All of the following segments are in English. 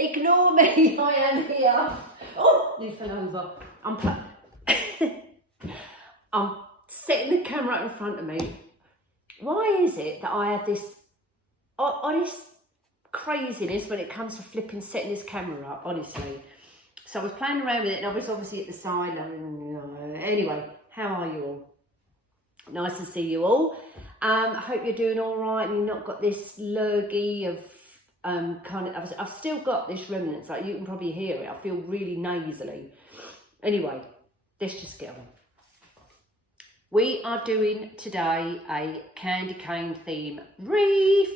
Ignore me, I am here. Oh, you fell over. I'm setting the camera out in front of me. Why is it that I have this honest craziness when it comes to flipping setting this camera up, honestly? So I was playing around with it and I was obviously at the side. Anyway, how are you all? Nice to see you all. I hope you're doing all right and you've not got this lurgy of I've still got this remnants, like you can probably hear it. I feel really nasally. Anyway, let's just get on. We are doing today a candy cane theme wreath.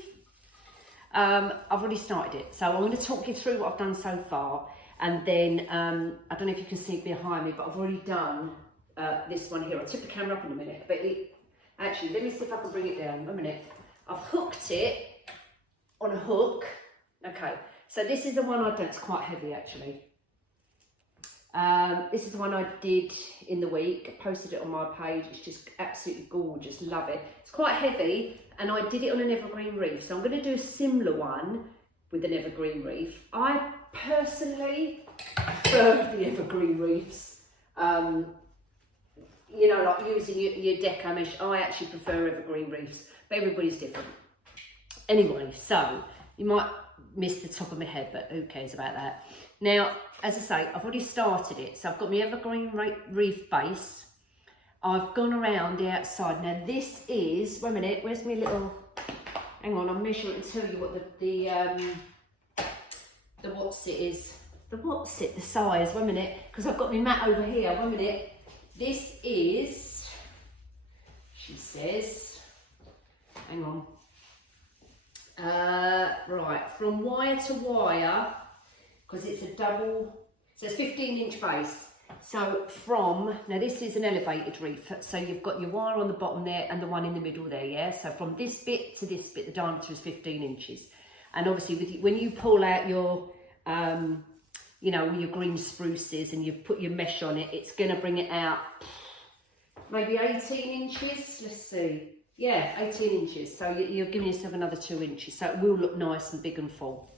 I've already started it, so I'm going to talk you through what I've done so far, and then I don't know if you can see it behind me, but I've already done this one here. I'll tip the camera up in a minute, but actually, let me see if I can bring it down. A minute. I've hooked it on a hook. Okay, so this is the one I've done. It's quite heavy actually. This is the one I did in the week. I posted it on my page. It's just absolutely gorgeous. Love it. It's quite heavy, and I did it on an evergreen wreath. So I'm going to do a similar one with an evergreen wreath. I personally prefer the evergreen wreaths. You know, like using your deco mesh. I actually prefer evergreen wreaths, but everybody's different. Anyway, so you might miss the top of my head, but who cares about that? Now, as I say, I've already started it. So I've got my evergreen wreath base. I've gone around the outside. Now this is, wait a minute, where's my little, hang on, I'll measure it and tell you what the what's it is. The what's it, the size, wait a minute, because I've got my mat over here, wait a minute. This is, she says, hang on. Right, from wire to wire, because it's a double, so it's 15-inch base. So now this is an elevated wreath, so you've got your wire on the bottom there and the one in the middle there, yeah? So from this bit to this bit, the diameter is 15 inches. And obviously when you pull out your, you know, your green spruces and you've put your mesh on it, it's gonna bring it out maybe 18 inches, let's see. Yeah, 18 inches. So you're giving yourself another 2 inches. So it will look nice and big and full.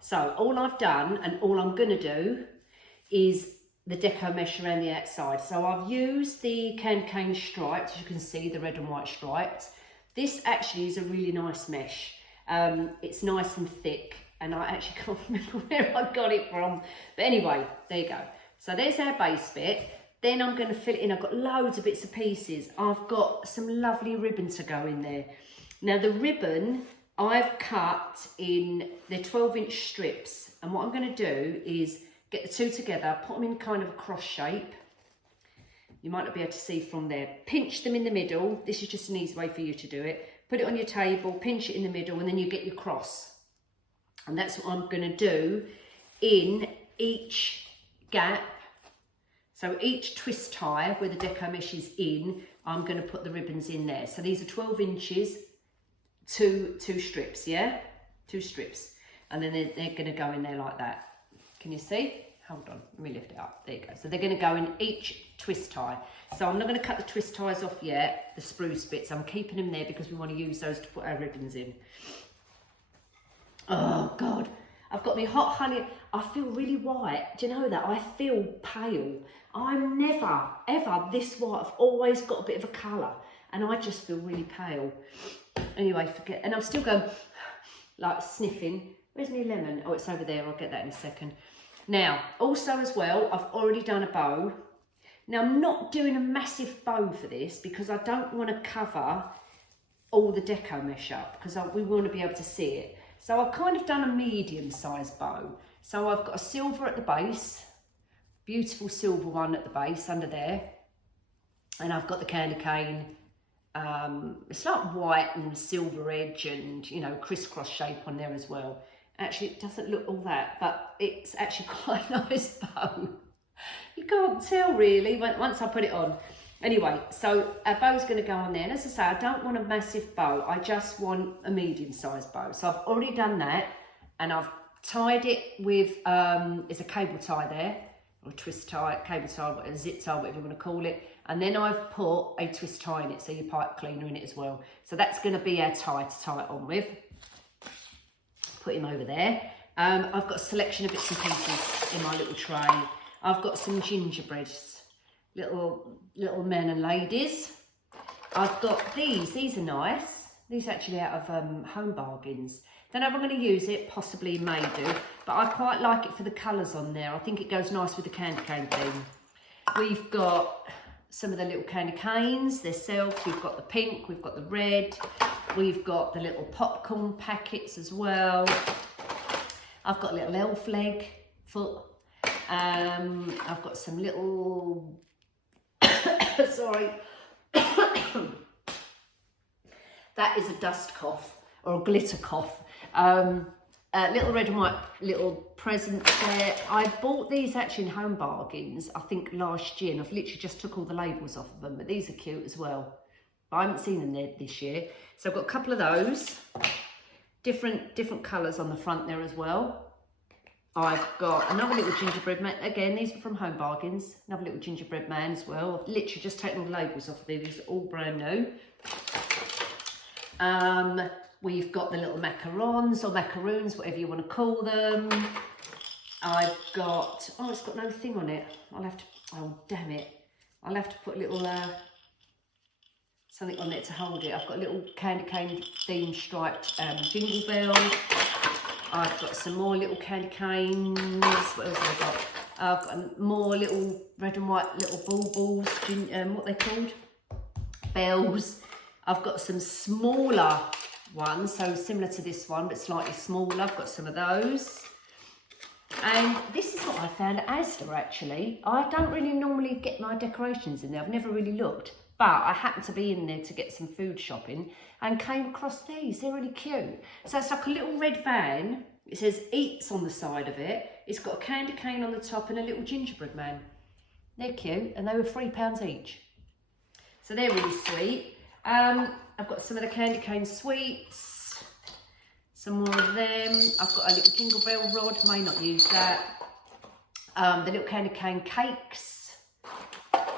So all I've done and all I'm going to do is the deco mesh around the outside. So I've used the candy cane striped, as you can see, the red and white striped. This actually is a really nice mesh. It's nice and thick, and I actually can't remember where I got it from. But anyway, there you go. So there's our base bit. Then I'm going to fill it in. I've got loads of bits and pieces. I've got some lovely ribbon to go in there. Now the ribbon I've cut in the 12-inch strips. And what I'm going to do is get the two together, put them in kind of a cross shape. You might not be able to see from there. Pinch them in the middle. This is just an easy way for you to do it. Put it on your table, pinch it in the middle, and then you get your cross. And that's what I'm going to do in each gap. So each twist tie where the deco mesh is in, I'm going to put the ribbons in there. So these are 12 inches, two strips, yeah? 2 strips. And then they're going to go in there like that. Can you see? Hold on, let me lift it up. There you go. So they're going to go in each twist tie. So I'm not going to cut the twist ties off yet, the spruce bits. I'm keeping them there because we want to use those to put our ribbons in. Oh, God. I've got my hot honey. I feel really white. Do you know that? I feel pale. I'm never, ever this white. I've always got a bit of a colour. And I just feel really pale. Anyway, forget. And I'm still going, like, sniffing. Where's my lemon? Oh, it's over there. I'll get that in a second. Now, also as well, I've already done a bow. Now, I'm not doing a massive bow for this because I don't want to cover all the deco mesh up because we want to be able to see it. So I've kind of done a medium-sized bow. So I've got a silver at the base, beautiful silver one at the base under there. And I've got the candy cane. It's like white and silver edge and, you know, crisscross shape on there as well. Actually, it doesn't look all that, but it's actually quite a nice bow. You can't tell really once I put it on. Anyway, so our bow's going to go on there. And as I say, I don't want a massive bow. I just want a medium-sized bow. So I've already done that. And I've tied it with, it's a cable tie there. Or twist tie, cable tie, a zip tie, whatever you want to call it. And then I've put a twist tie in it. So your pipe cleaner in it as well. So that's going to be our tie to tie it on with. Put him over there. I've got a selection of bits and pieces in my little tray. I've got some gingerbreads, little men and ladies. I've got these are nice. These are actually out of Home Bargains. Don't know if I'm going to use it, possibly may do, but I quite like it for the colours on there. I think it goes nice with the candy cane theme. We've got some of the little candy canes themselves. We've got the pink, we've got the red, we've got the little popcorn packets as well. I've got a little elf leg foot. I've got some little, sorry, that is a dust cough or a glitter cough. Little red and white little presents there. I bought these actually in Home Bargains, I think last year, and I've literally just took all the labels off of them, but these are cute as well. I haven't seen them there this year. So I've got a couple of those, different colours on the front there as well. I've got another little gingerbread man. Again, these are from Home Bargains. Another little gingerbread man as well. I've literally just taken all the labels off of these. These are all brand new. We've got the little macarons or macaroons, whatever you want to call them. I've got, oh, it's got no thing on it. I'll have to, oh, damn it. I'll have to put a little, something on it to hold it. I've got a little candy cane themed striped jingle bell. I've got some more little candy canes. What else have I got? I've got more little red and white little baubles, what they called? Bells. I've got some smaller ones, so similar to this one, but slightly smaller. I've got some of those. And this is what I found at Asda, actually. I don't really normally get my decorations in there. I've never really looked. But I happened to be in there to get some food shopping and came across these. They're really cute. So it's like a little red van. It says Eats on the side of it. It's got a candy cane on the top and a little gingerbread man. They're cute, and they were £3 each. So they're really sweet. I've got some of the candy cane sweets, some more of them. I've got a little jingle bell rod, may not use that. The little candy cane cakes,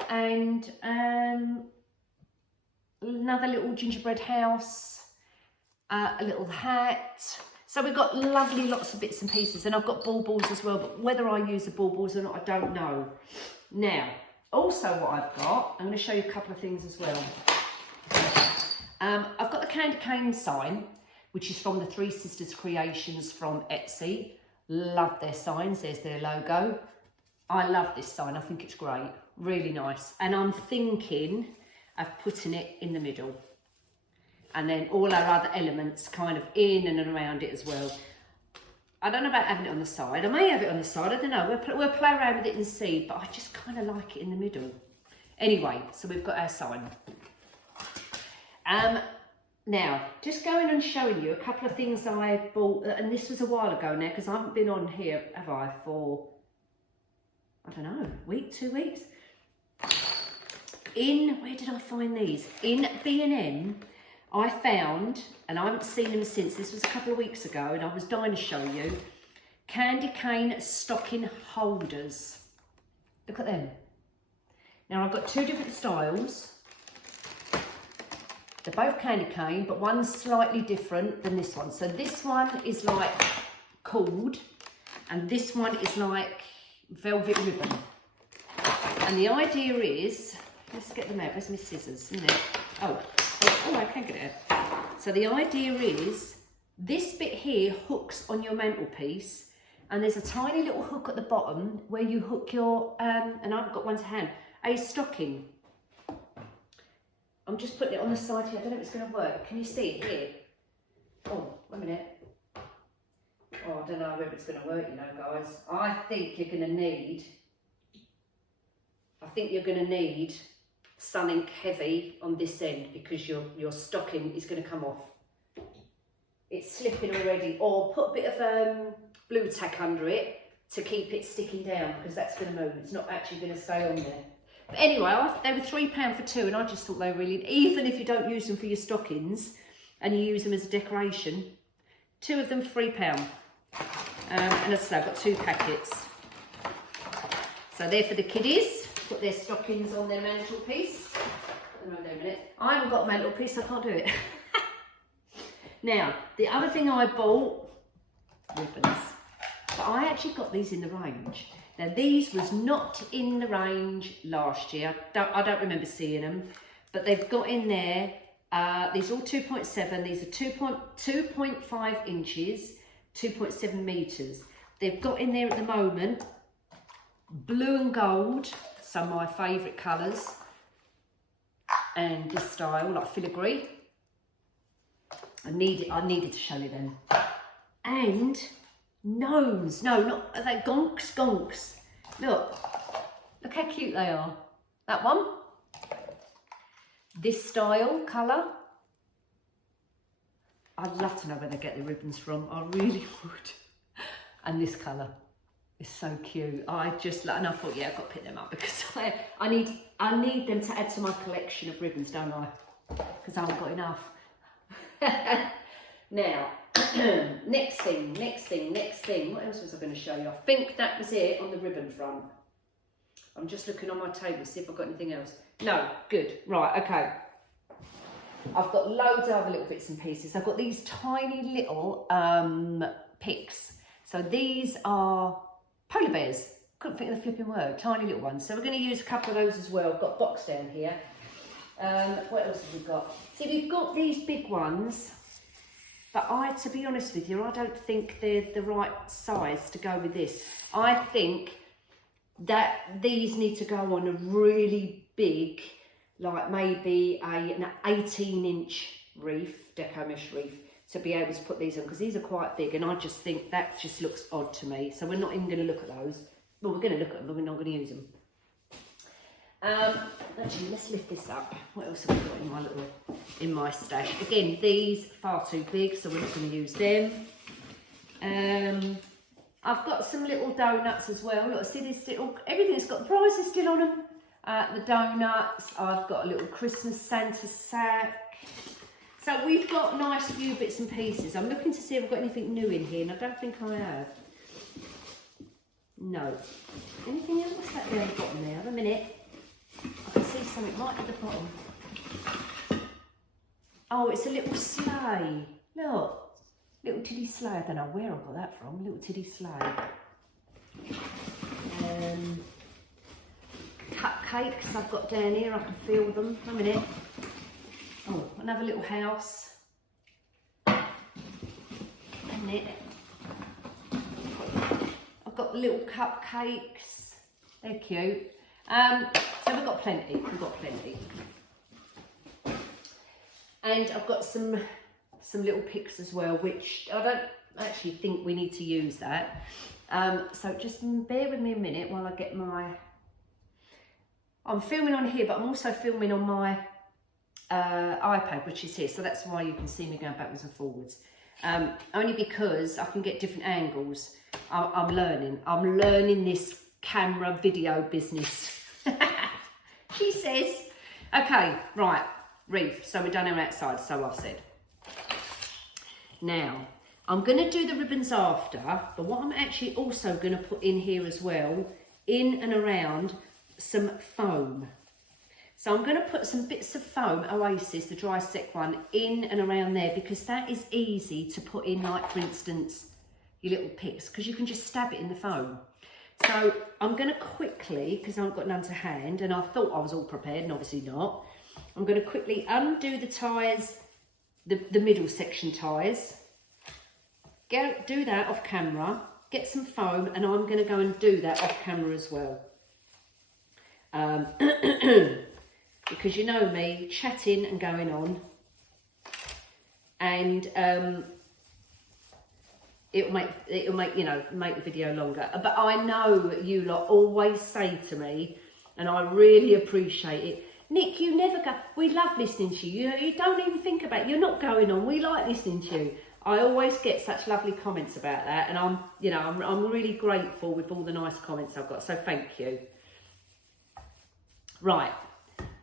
and another little gingerbread house, a little hat. So we've got lovely lots of bits and pieces, and I've got baubles as well, but whether I use the baubles or not, I don't know. Now, also what I've got, I'm going to show you a couple of things as well. I've got the candy cane sign, which is from the Three Sisters Creations from Etsy. Love their signs, there's their logo. I love this sign, I think it's great, really nice. And I'm thinking of putting it in the middle. And then all our other elements kind of in and around it as well. I don't know about having it on the side. I may have it on the side, I don't know. We'll play around with it and see, but I just kind of like it in the middle. Anyway, so we've got our sign. Now, just going and showing you a couple of things I bought, and this was a while ago now, because I haven't been on here, have I, for, I don't know, a week, 2 weeks? Where did I find these? In B&M, I found, and I haven't seen them since, this was a couple of weeks ago, and I was dying to show you, candy cane stocking holders. Look at them. Now, I've got two different styles. They're both candy cane, but one's slightly different than this one. So this one is like cord, and this one is like velvet ribbon. And the idea is, let's get them out. Where's my scissors? Isn't it? Oh, I can get it out. So the idea is, this bit here hooks on your mantelpiece, and there's a tiny little hook at the bottom where you hook your, and I've got one to hand, a stocking. I'm just putting it on the side here. I don't know if it's going to work. Can you see it here? Oh, wait a minute. Oh, I don't know whether it's going to work, you know, guys. I think you're going to need something heavy on this end, because your stocking is going to come off. It's slipping already. Or put a bit of blue tack under it to keep it sticking down, because that's going to move. It's not actually going to stay on there. But anyway, they were £3 for two, and I just thought they were really, even if you don't use them for your stockings and you use them as a decoration, two of them £3. And as I say, I've got 2 packets. So they're for the kiddies, put their stockings on their mantelpiece. I haven't got a mantelpiece, I can't do it. Now, the other thing I bought, ribbons. I actually got these in the range. Now these was not in the range last year. I don't remember seeing them, but they've got in there, these are all 2.7, these are 2.5 inches, 2.7 metres. They've got in there at the moment, blue and gold, some of my favourite colours, and this style, like filigree. I needed to show you them. And gnomes, no, not, are they gonks? Look how cute they are. That one, this style, colour. I'd love to know where they get the ribbons from, I really would. And this colour is so cute. I just, and I thought, yeah, I've got to pick them up because I need them to add to my collection of ribbons, don't I? Because I haven't got enough. Now, next thing. What else was I going to show you? I think that was it on the ribbon front. I'm just looking on my table, see if I've got anything else. No, good. Right, okay. I've got loads of other little bits and pieces. I've got these tiny little picks. So these are polar bears. Couldn't think of the flipping word. Tiny little ones. So we're going to use a couple of those as well. I've got a box down here. What else have we got? See, we've got these big ones. But to be honest with you, I don't think they're the right size to go with this. I think that these need to go on a really big, like maybe an 18-inch wreath, deco mesh wreath, to be able to put these on, because these are quite big, and I just think that just looks odd to me. So we're not even going to look at those. Well, we're going to look at them, but we're not going to use them. Actually, let's lift this up. What else have we got in my stash? Again, these far too big, so we're not going to use them. I've got some little donuts as well. Look, see this little, everything's got the prices still on them. The donuts, I've got a little Christmas Santa sack. So we've got a nice few bits and pieces. I'm looking to see if I've got anything new in here, and I don't think I have. No. Anything else? What's that there at the bottom there? Have a minute. I can see something right at the bottom. Oh, it's a little sleigh. Look. Little tiddy sleigh. I don't know where I got that from. Little tiddy sleigh. Cupcakes I've got down here. I can feel them. A minute. Oh, another little house. A minute. I've got little cupcakes. They're cute. So we've got plenty. And I've got some little picks as well, which I don't actually think we need to use that. So just bear with me a minute while I get my... I'm filming on here, but I'm also filming on my iPad, which is here. So that's why you can see me going backwards and forwards. Only because I can get different angles. I'm learning this camera video business. She says. Okay, right, wreath. So we're done our outside, so I've said. Now, I'm going to do the ribbons after, but what I'm actually also going to put in here as well, in and around some foam. So I'm going to put some bits of foam, Oasis, the dry sec one, in and around there, because that is easy to put in, like, for instance, your little picks, because you can just stab it in the foam. So I'm going to quickly, because I've got none to hand, and I thought I was all prepared, and obviously not, I'm going to quickly undo the ties, the middle section ties, do that off camera, get some foam, and I'm going to go and do that off camera as well. Because you know me, chatting and going on, and it'll make you know, make the video longer. But I know you lot always say to me, and I really appreciate it, Nick, you never go, we love listening to you, you don't even think about it, you're not going on, we like listening to you. I always get such lovely comments about that, and I'm really grateful with all the nice comments I've got, so thank you. Right,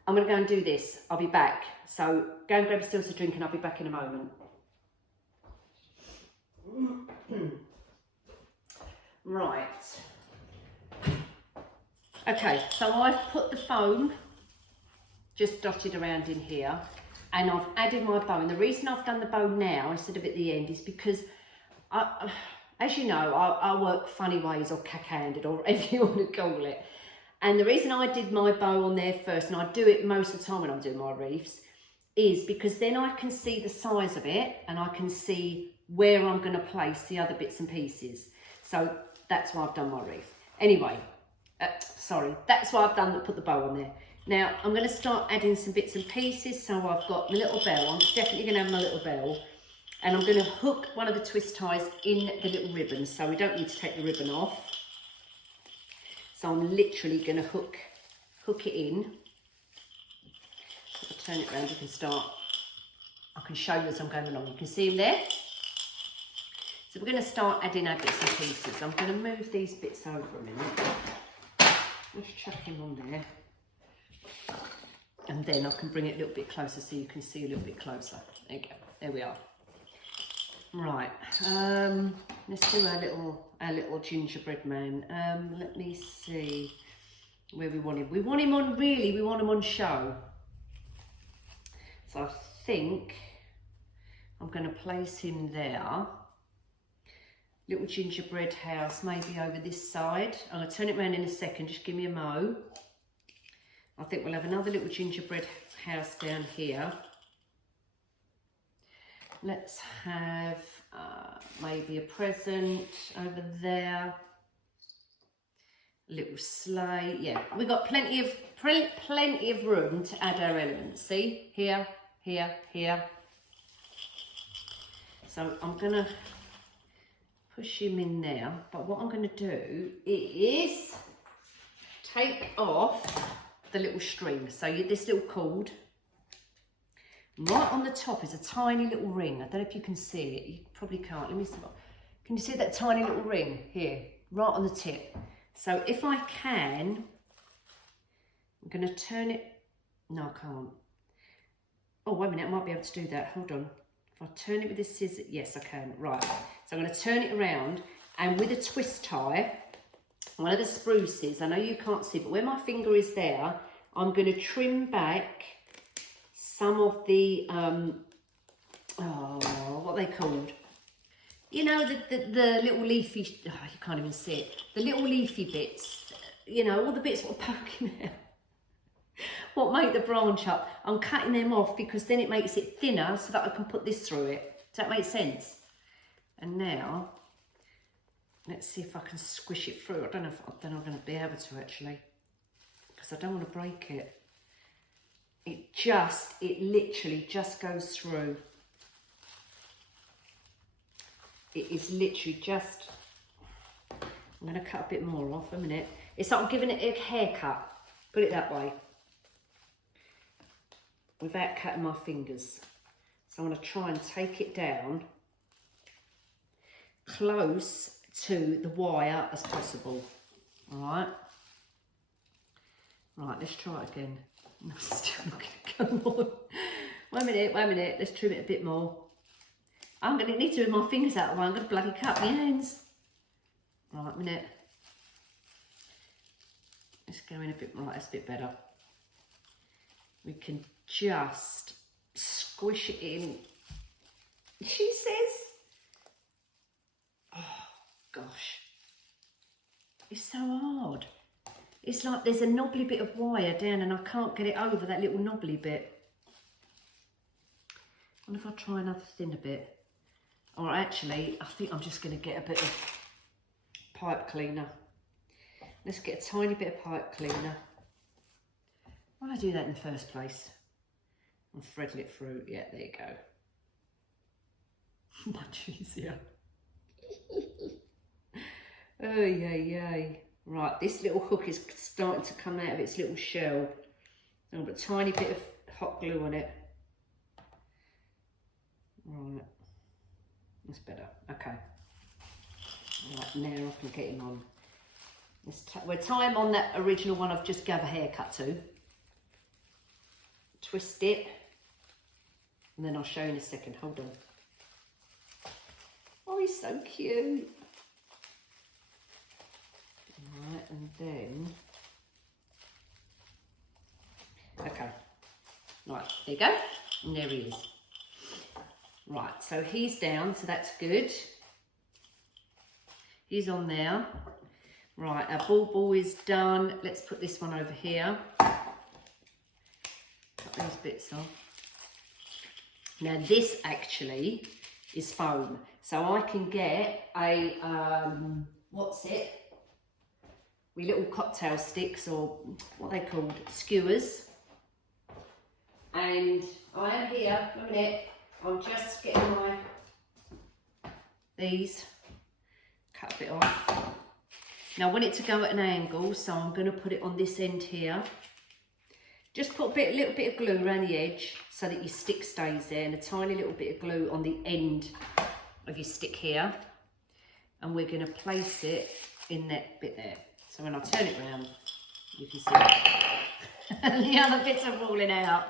I'm going to go and do this. I'll be back. So go and grab yourself a drink and I'll be back in a moment. Right. Okay, so I've put the foam just dotted around in here, and I've added my bow. And the reason I've done the bow now instead of at the end is because as you know, I work funny ways or cack-handed or whatever you want to call it. And the reason I did my bow on there first, and I do it most of the time when I'm doing my wreaths, is because then I can see the size of it and I can see where I'm going to place the other bits and pieces. So that's why I've done my wreath. Anyway, sorry, that's why I've put the bow on there. Now I'm going to start adding some bits and pieces. So I've got my little bell. I'm definitely going to have my little bell. And I'm going to hook one of the twist ties in the little ribbon. So we don't need to take the ribbon off. So I'm literally going to hook it in. If I turn it around, you can start, I can show you as I'm going along. You can see them there. So we're going to start adding our bits and pieces. I'm going to move these bits over a minute. Let's chuck him on there. And then I can bring it a little bit closer so you can see a little bit closer. There you go. There we are. Right. Let's do our little gingerbread man. Let me see where we want him. We want him on show. So I think I'm going to place him there. Little gingerbread house, maybe over this side. I'm going to turn it around in a second, just give me a mo. I think we'll have another little gingerbread house down here. Let's have maybe a present over there. A little sleigh. Yeah, we've got plenty of room to add our elements. See, here, here, here. So I'm gonna push him in there, but what I'm going to do is take off the little string. So this little cord, right on the top is a tiny little ring. I don't know if you can see it. You probably can't. Let me see. Can you see that tiny little ring here, right on the tip? So if I can, I'm going to turn it. No, I can't. Oh, wait a minute. I might be able to do that. Hold on. If I turn it with the scissors, yes, I can. Right. So I'm going to turn it around, and with a twist tie, one of the spruces, I know you can't see, but where my finger is there, I'm going to trim back some of the, what are they called? You know, the little leafy, you can't even see it. The little leafy bits, you know, all the bits that are poking out. What make the branch up? I'm cutting them off because then it makes it thinner so that I can put this through it. Does that make sense? And now, let's see if I can squish it through. I don't know if I'm going to be able to actually, because I don't want to break it. It literally just goes through. It is literally just, I'm going to cut a bit more off a minute. It's like I'm giving it a haircut, put it that way, without cutting my fingers. So I'm going to try and take it down close to the wire as possible. All right. Right, let's try it again. I'm still not going to go on. Wait a minute. Let's trim it a bit more. I'm going to need to move my fingers out of the way. I'm going to bloody cut my hands. Right, a minute. Let's go in a bit more. That's a bit better. We can just squish it in. She says, oh gosh, it's so hard. It's like there's a knobbly bit of wire down and I can't get it over that little knobbly bit. I wonder if I try another thinner bit. Or actually, I think I'm just going to get a bit of pipe cleaner. Let's get a tiny bit of pipe cleaner. Why did I do that in the first place? And threadle it through. Yeah, there you go. Much easier. Oh, yay. Right, this little hook is starting to come out of its little shell. I'll put a tiny bit of hot glue on it. Right, that's better. Okay. Right, now I can get him on. We'll tie him on that original one I've just gave a haircut to. Twist it, and then I'll show you in a second. Hold on. Oh, he's so cute. Right, and then, okay, right, there you go, and there he is. Right, so he's down, so that's good. is on there. Right, our ball is done. Let's put this one over here. Cut these bits off. Now this actually is foam, so I can get a what's it? We little cocktail sticks, or what they called, skewers. And I am here, a minute. I'm just getting these, cut a bit off. Now I want it to go at an angle, so I'm going to put it on this end here. Just put a little bit of glue around the edge so that your stick stays there, and a tiny little bit of glue on the end of your stick here. And we're going to place it in that bit there. So when I turn it around, you can see it. And the other bits are falling out.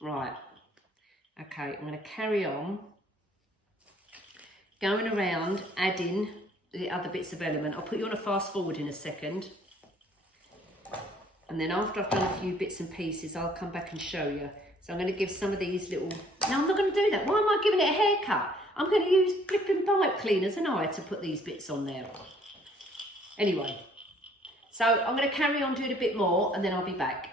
Right. Okay, I'm going to carry on going around, adding the other bits of element. I'll put you on a fast forward in a second. And then after I've done a few bits and pieces, I'll come back and show you. So I'm going to give some of these little... No, I'm not going to do that. Why am I giving it a haircut? I'm going to use flipping pipe cleaners and I to put these bits on there. Anyway, so I'm going to carry on doing a bit more and then I'll be back.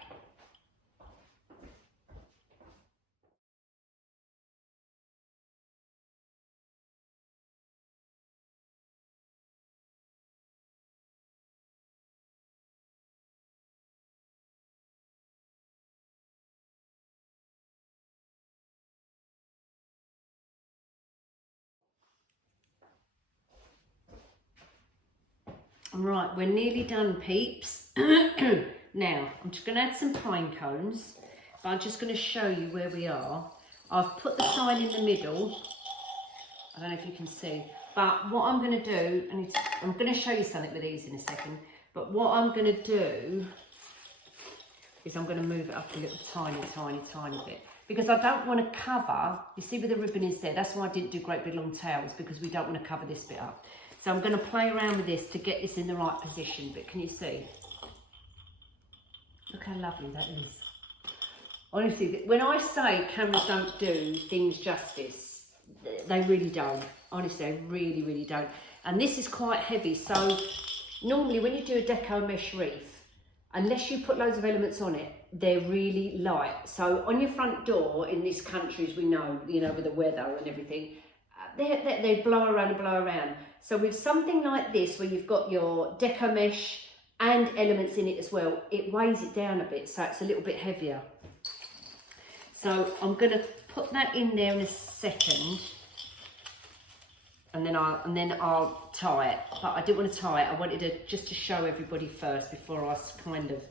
Right, we're nearly done, peeps. Now, I'm just going to add some pine cones, but I'm just going to show you where we are. I've put the sign in the middle. I don't know if you can see, but what I'm going to do, and I'm going to show you something with these in a second, but what I'm going to do is I'm going to move it up a little tiny bit, because I don't want to cover, you see where the ribbon is there, that's why I didn't do great big long tails, because we don't want to cover this bit up. So I'm going to play around with this to get this in the right position, but can you see? Look how lovely that is. Honestly, when I say cameras don't do things justice, they really don't. Honestly, they really don't. And this is quite heavy, so normally when you do a deco mesh wreath, unless you put loads of elements on it, they're really light. So on your front door in this country, as we know, you know, with the weather and everything, they blow around and blow around. So with something like this, where you've got your deco mesh and elements in it as well, it weighs it down a bit, so it's a little bit heavier. So I'm going to put that in there in a second, and then I'll tie it. But I didn't want to tie it. I wanted to just to show everybody first before I kind of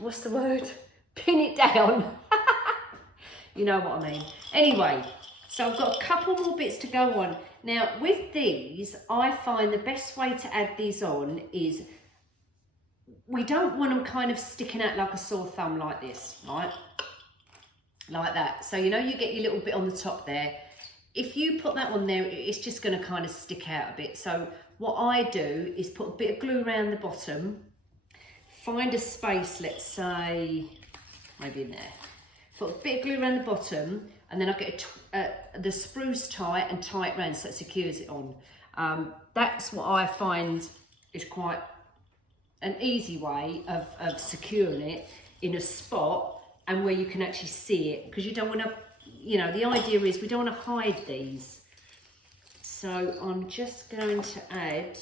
what's the word? Pin it down. You know what I mean. Anyway, so I've got a couple more bits to go on. Now with these, I find the best way to add these on is, we don't want them kind of sticking out like a sore thumb like this, right? Like that. So you know, you get your little bit on the top there. If you put that on there, it's just going to kind of stick out a bit. So what I do is put a bit of glue around the bottom, find a space, let's say, maybe in there. Put a bit of glue around the bottom, and then I get the spruce tie and tie it around so it secures it on. That's what I find is quite an easy way of securing it in a spot and where you can actually see it, because you don't want to, you know, the idea is we don't want to hide these. So I'm just going to add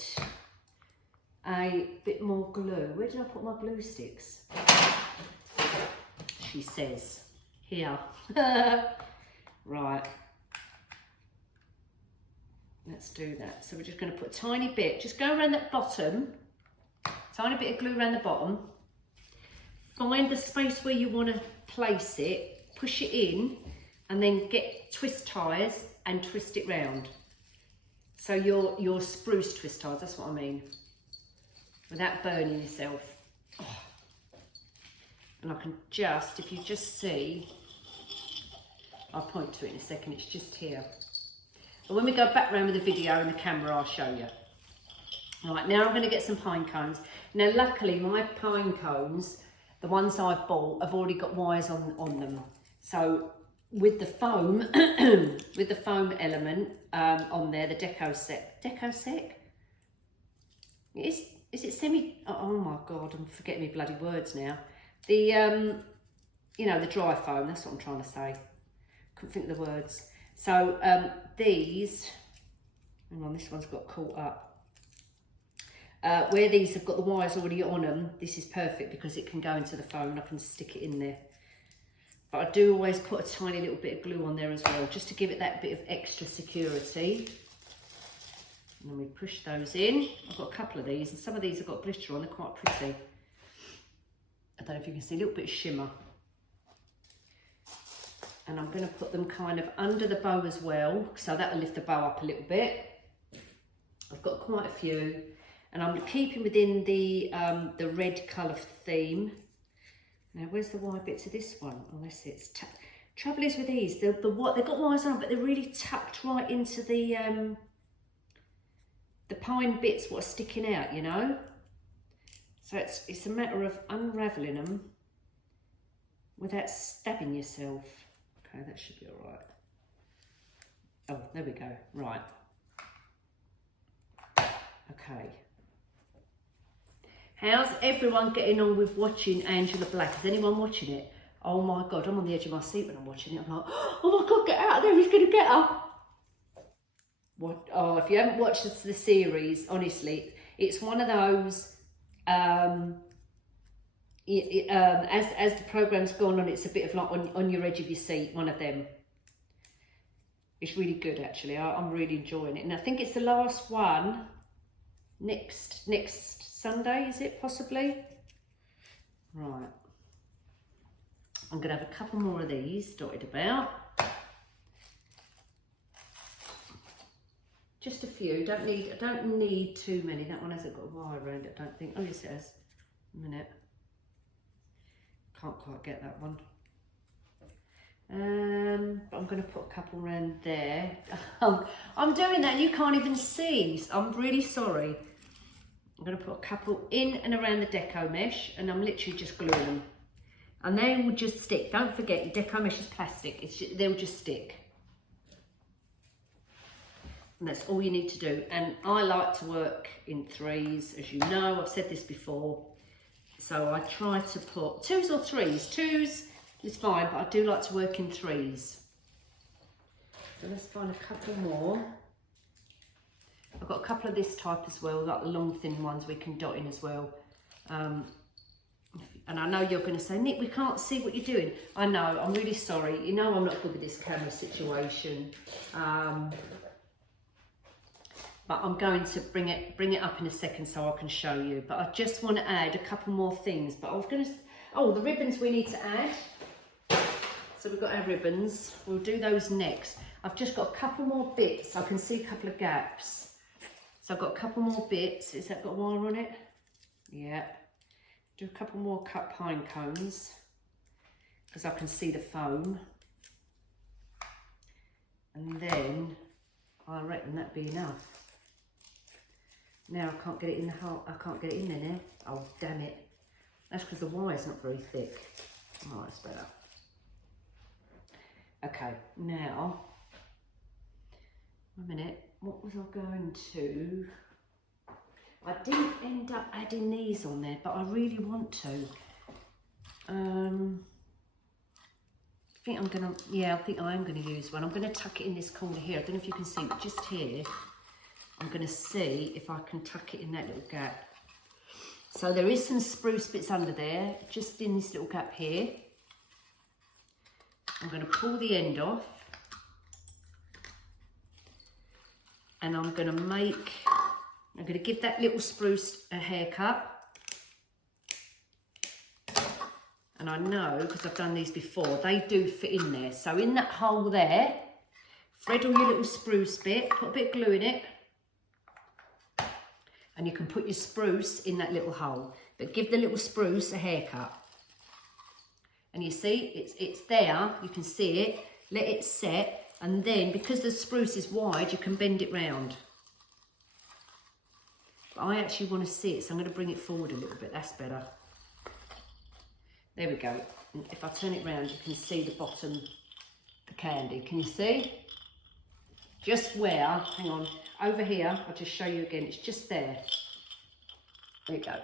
a bit more glue. Where did I put my glue sticks? She says. Here. Right. Let's do that. So we're just going to put a tiny bit, just go around that bottom, tiny bit of glue around the bottom, find the space where you want to place it, push it in, and then get twist ties and twist it round. So your spruce twist ties, that's what I mean, without burning yourself. Oh. And I can just, if you just see, I'll point to it in a second, it's just here. But when we go back round with the video and the camera, I'll show you. Right, now I'm going to get some pine cones. Now luckily my pine cones, the ones I've bought, have already got wires on them. So with the foam, with the foam element on there, the deco set. Deco set? Is it semi? Oh my God, I'm forgetting my bloody words now. The you know, the dry foam. That's what I'm trying to say. Couldn't think of the words. So these. Hang on, this one's got caught up. Where these have got the wires already on them, this is perfect because it can go into the foam and I can stick it in there. But I do always put a tiny little bit of glue on there as well, just to give it that bit of extra security. And then we push those in. I've got a couple of these, and some of these have got glitter on, they're quite pretty. I don't know if you can see a little bit of shimmer. And I'm going to put them kind of under the bow as well, so that'll lift the bow up a little bit. I've got quite a few, and I'm keeping within the red colour theme. Now, where's the wire bit to this one? Unless it's trouble is with these, they've got wires on, but they're really tucked right into the pine bits what are sticking out, you know. So it's a matter of unravelling them without stabbing yourself. Okay, that should be all right. Oh, there we go. Right. Okay. How's everyone getting on with watching Angela Black? Is anyone watching it? Oh my God, I'm on the edge of my seat when I'm watching it. I'm like, oh my God, get out of there, he's going to get her. What? Oh, if you haven't watched the series, honestly, it's one of those, as the programme's gone on, it's a bit of like on your edge of your seat, one of them. It's really good, actually. I'm really enjoying it. And I think it's the last one next Sunday, is it, possibly? Right. I'm going to have a couple more of these dotted about. Just a few. I don't need too many. That one hasn't got a wire around it, I don't think. Oh, yes, it has. A minute. Can't quite get that one. But I'm going to put a couple around there. I'm doing that and you can't even see. I'm really sorry. I'm going to put a couple in and around the deco mesh, and I'm literally just gluing them. And they will just stick. Don't forget, your deco mesh is plastic. They'll just stick. And that's all you need to do. And I like to work in threes, as you know. I've said this before. So I try to put twos or threes. Twos is fine, but I do like to work in threes. So let's find a couple more. I've got a couple of this type as well, like the long thin ones we can dot in as well. And I know you're going to say, Nick, we can't see what you're doing. I know, I'm really sorry. You know I'm not good with this camera situation. But I'm going to bring it up in a second so I can show you. But I just want to add a couple more things. But I was going to, oh, the ribbons we need to add. So we've got our ribbons. We'll do those next. I've just got a couple more bits. I can see a couple of gaps. So I've got a couple more bits. Has that got a wire on it? Yeah. Do a couple more cut pine cones because I can see the foam. And then I reckon that'd be enough. Now I can't get it in the hole. I can't get it in there now. Oh, damn it. That's because the wire's not very thick. Oh, that's better. Okay, now, a minute. What was I going to? I didn't end up adding these on there, but I really want to. I think I'm gonna, yeah, I think I am gonna use one. I'm gonna tuck it in this corner here. I don't know if you can see, but just here, I'm gonna see if I can tuck it in that little gap. So there is some spruce bits under there, just in this little gap here. I'm gonna pull the end off. And I'm going to give that little spruce a haircut. And I know, because I've done these before, they do fit in there. So in that hole there, thread all your little spruce bit, put a bit of glue in it. And you can put your spruce in that little hole. But give the little spruce a haircut. And you see, it's there, you can see it, let it set. And then, because the spruce is wide, you can bend it round. But I actually want to see it, so I'm going to bring it forward a little bit. That's better. There we go. And if I turn it round, you can see the bottom the candy. Can you see? Just where, hang on, over here, I'll just show you again, it's just there. There you go.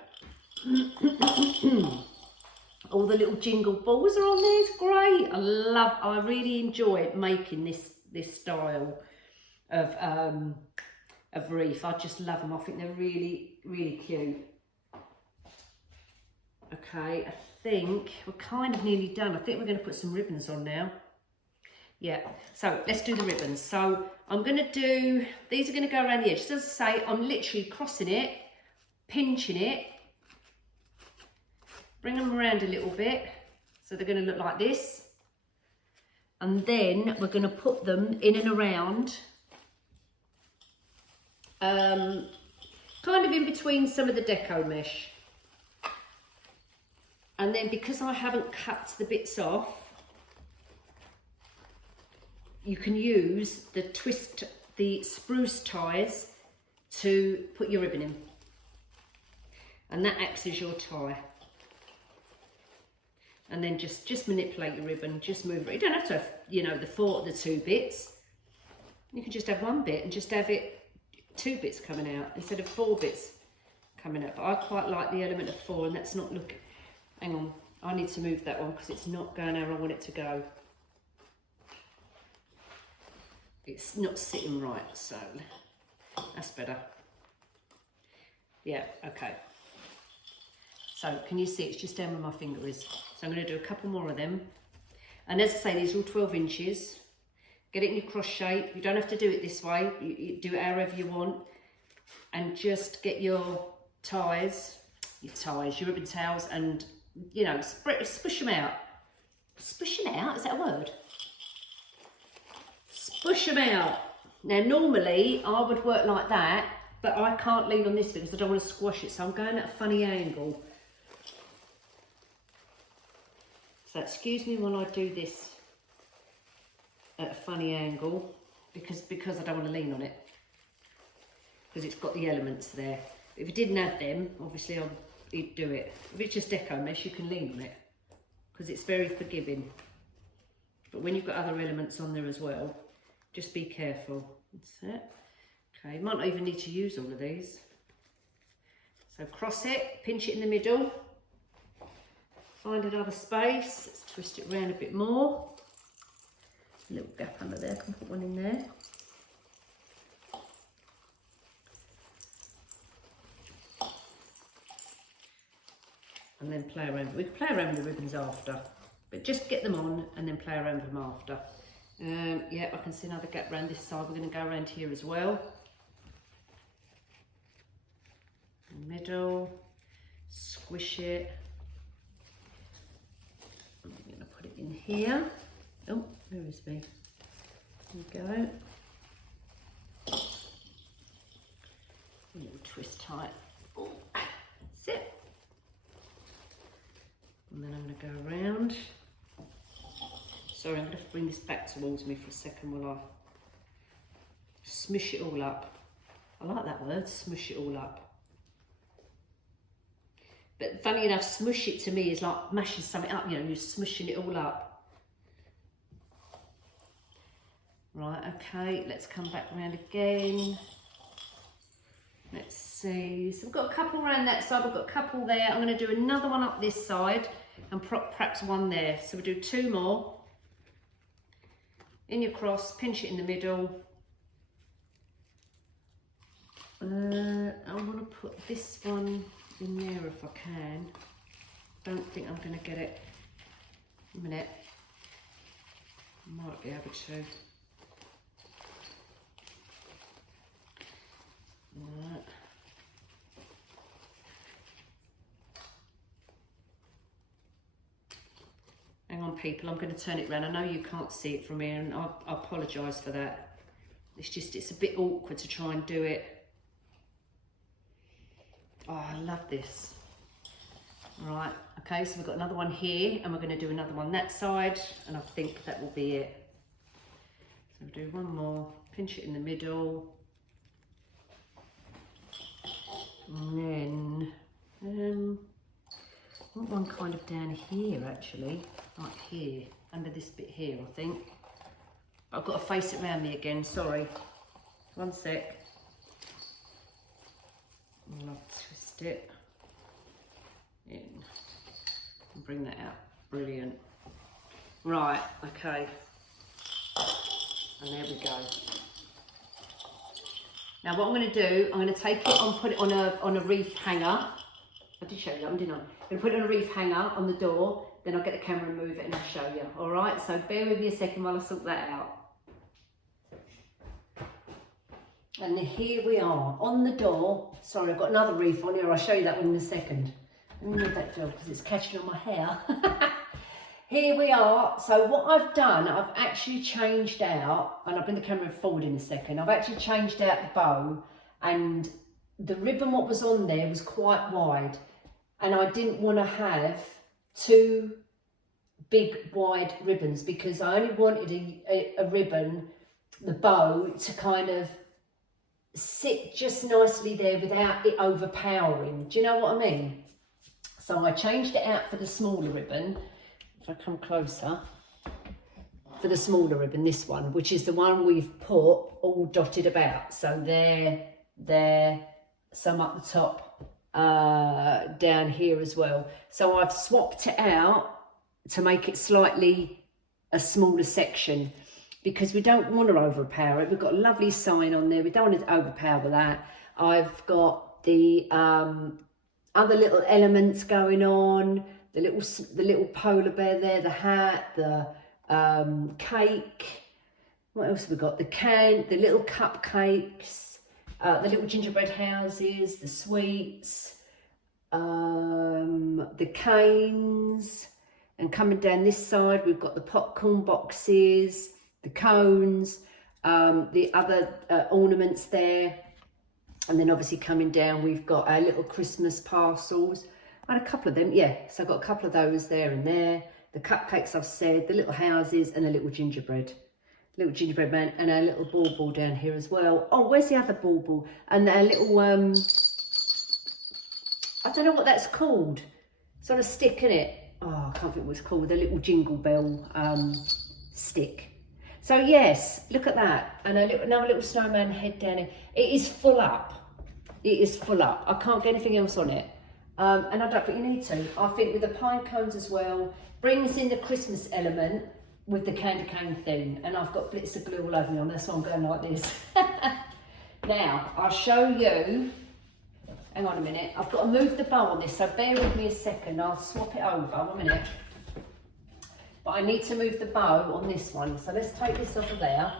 All the little jingle balls are on there, it's great. I really enjoy making this style of wreath. I just love them, I think they're really, really cute. Okay, I think we're kind of nearly done. I think we're going to put some ribbons on now. Yeah, so let's do the ribbons. So I'm going to do, these are going to go around the edge. So as I say, I'm literally crossing it, pinching it, bring them around a little bit. So they're going to look like this. And then we're going to put them in and around, kind of in between some of the deco mesh. And then because I haven't cut the bits off, you can use the spruce ties to put your ribbon in. And that acts as your tie. And then just manipulate your ribbon, just move it. You don't have to have, you know, the two bits. You can just have one bit and just have it 2 bits coming out instead of 4 bits coming out. But I quite like the element of 4, and that's not looking. Hang on, I need to move that one because it's not going how I want it to go. It's not sitting right, so that's better. Yeah, okay. So can you see it's just down where my finger is? So I'm going to do a couple more of them. And as I say, these are all 12 inches. Get it in your cross shape. You don't have to do it this way. You do it however you want. And just get your ties, your ribbon tails, and, you know, spush them out. Spush them out? Is that a word? Spush them out. Now, normally, I would work like that, but I can't lean on this because I don't want to squash it, so I'm going at a funny angle. So excuse me while I do this at a funny angle, because I don't want to lean on it, because it's got the elements there. If you didn't have them, obviously you'd do it. If it's just deco mesh, you can lean on it, because it's very forgiving. But when you've got other elements on there as well, just be careful. That's it. Okay, you might not even need to use all of these. So cross it, pinch it in the middle. Find another space, let's twist it around a bit more. A little gap under there, I can put one in there. And then play around. We can play around with the ribbons after, but just get them on and then play around with them after. Yeah, I can see another gap around this side. We're going to go around here as well. Middle, squish it. I'm going to put it in here. Oh, where is me? There we go. A little twist tight. Oh, that's it. And then I'm going to go around. Sorry, I'm going to bring this back towards me for a second while I smush it all up. I like that word, smush it all up. But funny enough, smush it to me is like mashing something up, you know, you're smushing it all up. Right, okay, let's come back around again. Let's see, so we've got a couple around that side, we've got a couple there. I'm going to do another one up this side and perhaps one there. So we'll do 2 more. In your cross, pinch it in the middle. I want to put this one in there if I can. Don't think I'm going to get it. A minute. Might be able to. Right. Hang on, people, I'm going to turn it around. I know you can't see it from here, and I apologise for that. It's a bit awkward to try and do it. Oh, I love this. Right, okay, so we've got another one here, and we're going to do another one that side, and I think that will be it. So we'll do one more, pinch it in the middle. And then, I want one kind of down here actually, like here, under this bit here, I think. I've got to face it around me again, sorry. One sec. I'll twist it in and bring that out. Brilliant. Right, okay. And there we go. Now what I'm going to do, I'm going to take it and put it on a wreath hanger. I did show you that one, didn't I? I'm going to put it on a wreath hanger on the door, then I'll get the camera and move it and I'll show you. Alright, so bear with me a second while I sort that out. And here we are on the door. Sorry, I've got another wreath on here. I'll show you that one in a second. Let me move that door because it's catching on my hair. Here we are. So what I've done, I've actually changed out, and I'll bring the camera forward in a second. I've actually changed out the bow, and the ribbon what was on there was quite wide, and I didn't want to have two big wide ribbons because I only wanted a ribbon, the bow, to kind of sit just nicely there without it overpowering. Do you know what I mean? So I changed it out for the smaller ribbon. If I come closer, for the smaller ribbon, this one, which is the one we've put all dotted about. So there, some up the top, down here as well. So I've swapped it out to make it slightly a smaller section, because we don't want to overpower it. We've got a lovely sign on there. We don't want to overpower that. I've got the other little elements going on. The little polar bear there, the hat, the cake. What else have we got? The little cupcakes, the little gingerbread houses, the sweets, the canes. And coming down this side, we've got the popcorn boxes, the cones, the other ornaments there. And then obviously coming down, we've got our little Christmas parcels. And a couple of them, yeah. So I've got a couple of those there and there. The cupcakes I've said, the little houses, and a little gingerbread man, and our little bauble down here as well. Oh, where's the other bauble? And our little, I don't know what that's called. It's on a stick, innit? Oh, I can't think what it's called. The little jingle bell stick. So yes, look at that. And another little snowman head down here. It is full up. It is full up. I can't get anything else on it. And I don't think you need to. I think with the pine cones as well, brings in the Christmas element with the candy cane thing. And I've got bits of glue all over me on, that's why I'm going like this. Now, I'll show you, hang on a minute, I've got to move the bow on this, so bear with me a second, I'll swap it over, 1 minute. But I need to move the bow on this one, so let's take this off of there.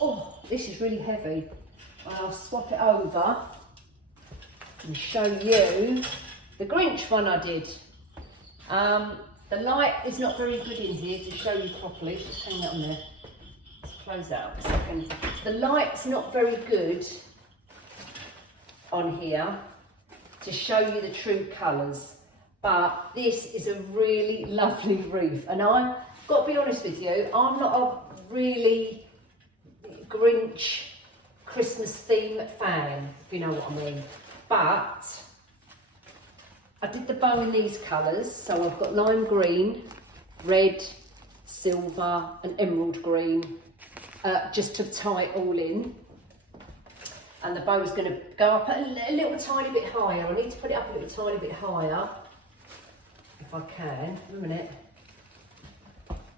Oh, this is really heavy. I'll swap it over and show you the Grinch one I did. The light is not very good in here to show you properly. Just hang that on there. Let's close that up a second. The light's not very good on here to show you the true colours. But this is a really lovely wreath. And I've got to be honest with you, I'm not a really Grinch Christmas theme fan, if you know what I mean. But I did the bow in these colours, so I've got lime green, red, silver and emerald green, just to tie it all in. And the bow is going to go up a little tiny bit higher. I need to put it up a little tiny bit higher, if I can. A minute.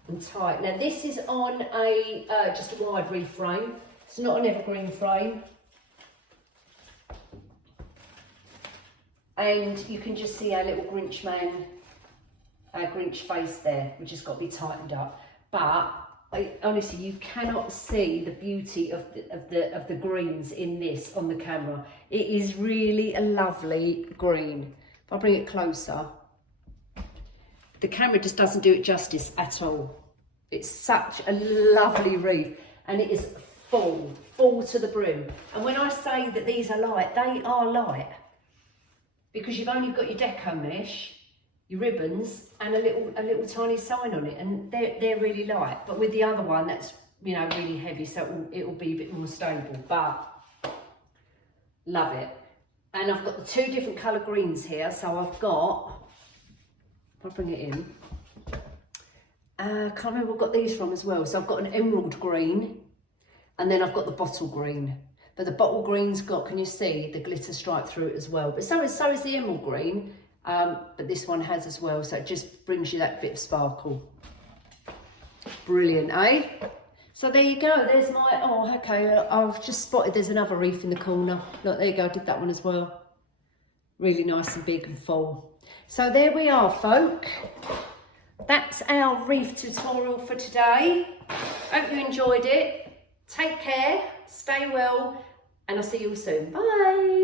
And tie it. Now this is on a just a wide wreath frame. It's not an evergreen frame. And you can just see our little Grinch man, our Grinch face there, which has got to be tightened up. But honestly, you cannot see the beauty of the greens in this on the camera. It is really a lovely green. If I bring it closer, the camera just doesn't do it justice at all. It's such a lovely wreath, and it is full to the brim. And when I say that these are light, they are light. Because you've only got your deco mesh, your ribbons, and a little tiny sign on it, and they're really light. But with the other one, that's, you know, really heavy, so it'll be a bit more stable. But love it. And I've got the two different colour greens here. So I've got, if I bring it in, I can't remember where I got these from as well. So I've got an emerald green, and then I've got the bottle green. But the bottle green's got, can you see, the glitter stripe through it as well. But so is the emerald green, but this one has as well. So it just brings you that bit of sparkle. Brilliant, eh? So there you go, there's my, oh, okay, I've just spotted there's another wreath in the corner. Look, there you go, I did that one as well. Really nice and big and full. So there we are, folk. That's our wreath tutorial for today. Hope you enjoyed it. Take care, stay well, and I'll see you all soon. Bye.